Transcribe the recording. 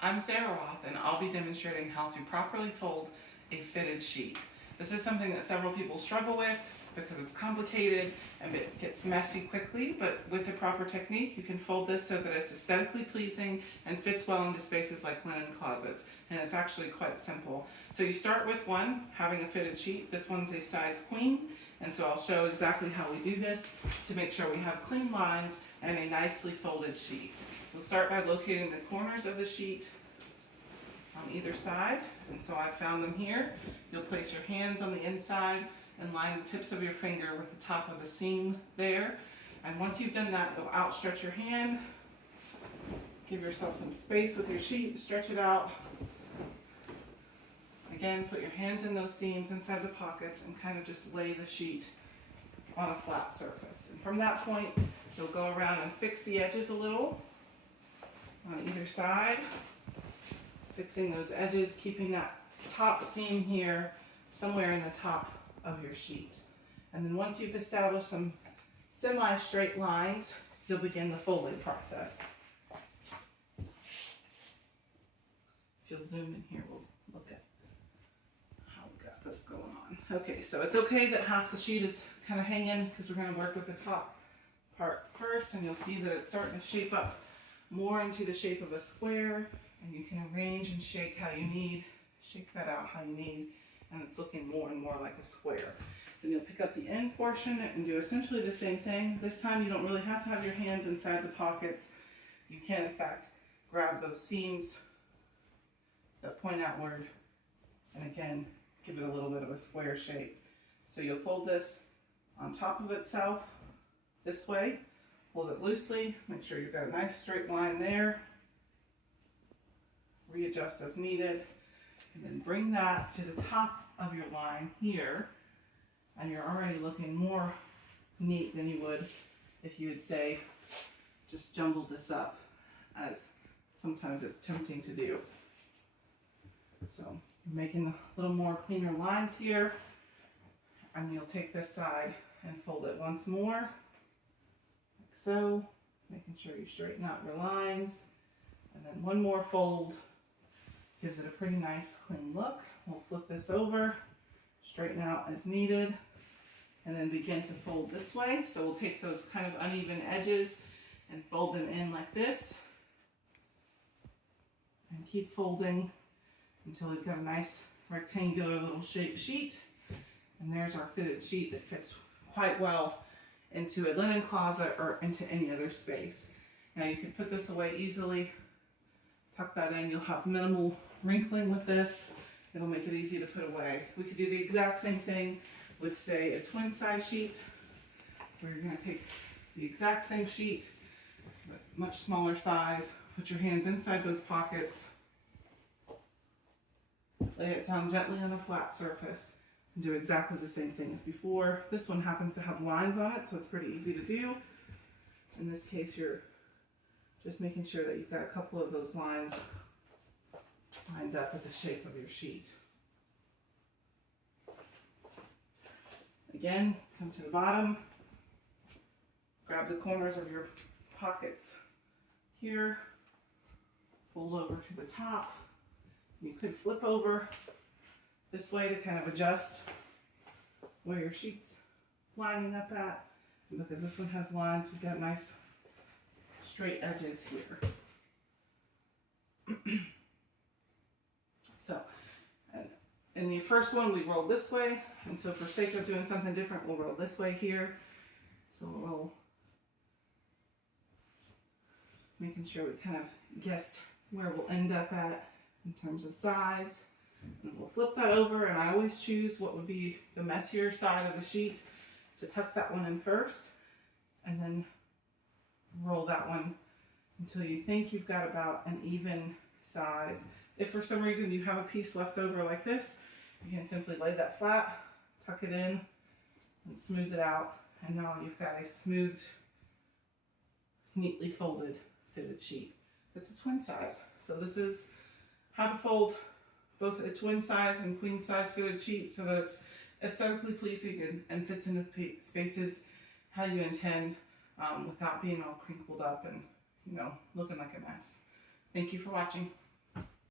I'm Sarah Roth, and I'll be demonstrating how to properly fold a fitted sheet. This is something that several people struggle with because it's complicated and it gets messy quickly, but with the proper technique you can fold this so that it's aesthetically pleasing and fits well into spaces like linen closets, and it's actually quite simple. So you start with having a fitted sheet. This one's a size queen, and so I'll show exactly how we do this to make sure we have clean lines and a nicely folded sheet. We'll start by locating the corners of the sheet on either side, and so I've found them here. You'll place your hands on the inside and line the tips of your finger with the top of the seam there. And once you've done that, you'll outstretch your hand, give yourself some space with your sheet, stretch it out. Again, put your hands in those seams inside the pockets and kind of just lay the sheet on a flat surface. And from that point, you'll go around and fix the edges a little on either side, fixing those edges, keeping that top seam here somewhere in the top of your sheet. And then once you've established some semi-straight lines, you'll begin the folding process. If you'll zoom in here, we'll look at how we got this going on. Okay, so it's okay that half the sheet is kind of hanging because we're going to work with the top part first, and you'll see that it's starting to shape up more into the shape of a square, and you can arrange and shake how you need, shake that out how you need, and it's looking more and more like a square. Then you'll pick up the end portion and do essentially the same thing. This time you don't really have to have your hands inside the pockets. You can in fact grab those seams that point outward and again give it a little bit of a square shape. So you'll fold this on top of itself this way, hold it loosely, make sure you've got a nice straight line there, readjust as needed, and then bring that to the top of your line here, and you're already looking more neat than you would if you would say just jumbled this up, as sometimes it's tempting to do. So you're making a little more cleaner lines here, and you'll take this side and fold it once more, like so, making sure you straighten out your lines, and then one more fold gives it a pretty nice clean look. We'll flip this over, straighten out as needed, and then begin to fold this way. So we'll take those kind of uneven edges and fold them in like this, and keep folding until we've got a nice rectangular little shaped sheet. And there's our fitted sheet that fits quite well into a linen closet or into any other space. Now you can put this away easily, tuck that in, you'll have minimal wrinkling with this. It'll make it easy to put away. We could do the exact same thing with, say, a twin size sheet, where you're going to take the exact same sheet, but much smaller size, put your hands inside those pockets, lay it down gently on a flat surface, and do exactly the same thing as before. This one happens to have lines on it, so it's pretty easy to do. In this case, you're just making sure that you've got a couple of those lines lined up with the shape of your sheet. Again, come to the bottom, grab the corners of your pockets here, fold over to the top. You could flip over this way to kind of adjust where your sheet's lining up at. And because this one has lines, we've got nice straight edges here. So, in the first one we rolled this way, and so for sake of doing something different, we'll roll this way here. So we'll roll, making sure we kind of guessed where we'll end up at in terms of size. And we'll flip that over, and I always choose what would be the messier side of the sheet to tuck that one in first, and then roll that one until you think you've got about an even size. If for some reason you have a piece left over like this, you can simply lay that flat, tuck it in, and smooth it out, and now you've got a smoothed, neatly folded fitted sheet. It's a twin size. So this is how to fold both a twin size and queen size fitted sheet so that it's aesthetically pleasing and fits into spaces how you intend, without being all crinkled up and looking like a mess. Thank you for watching.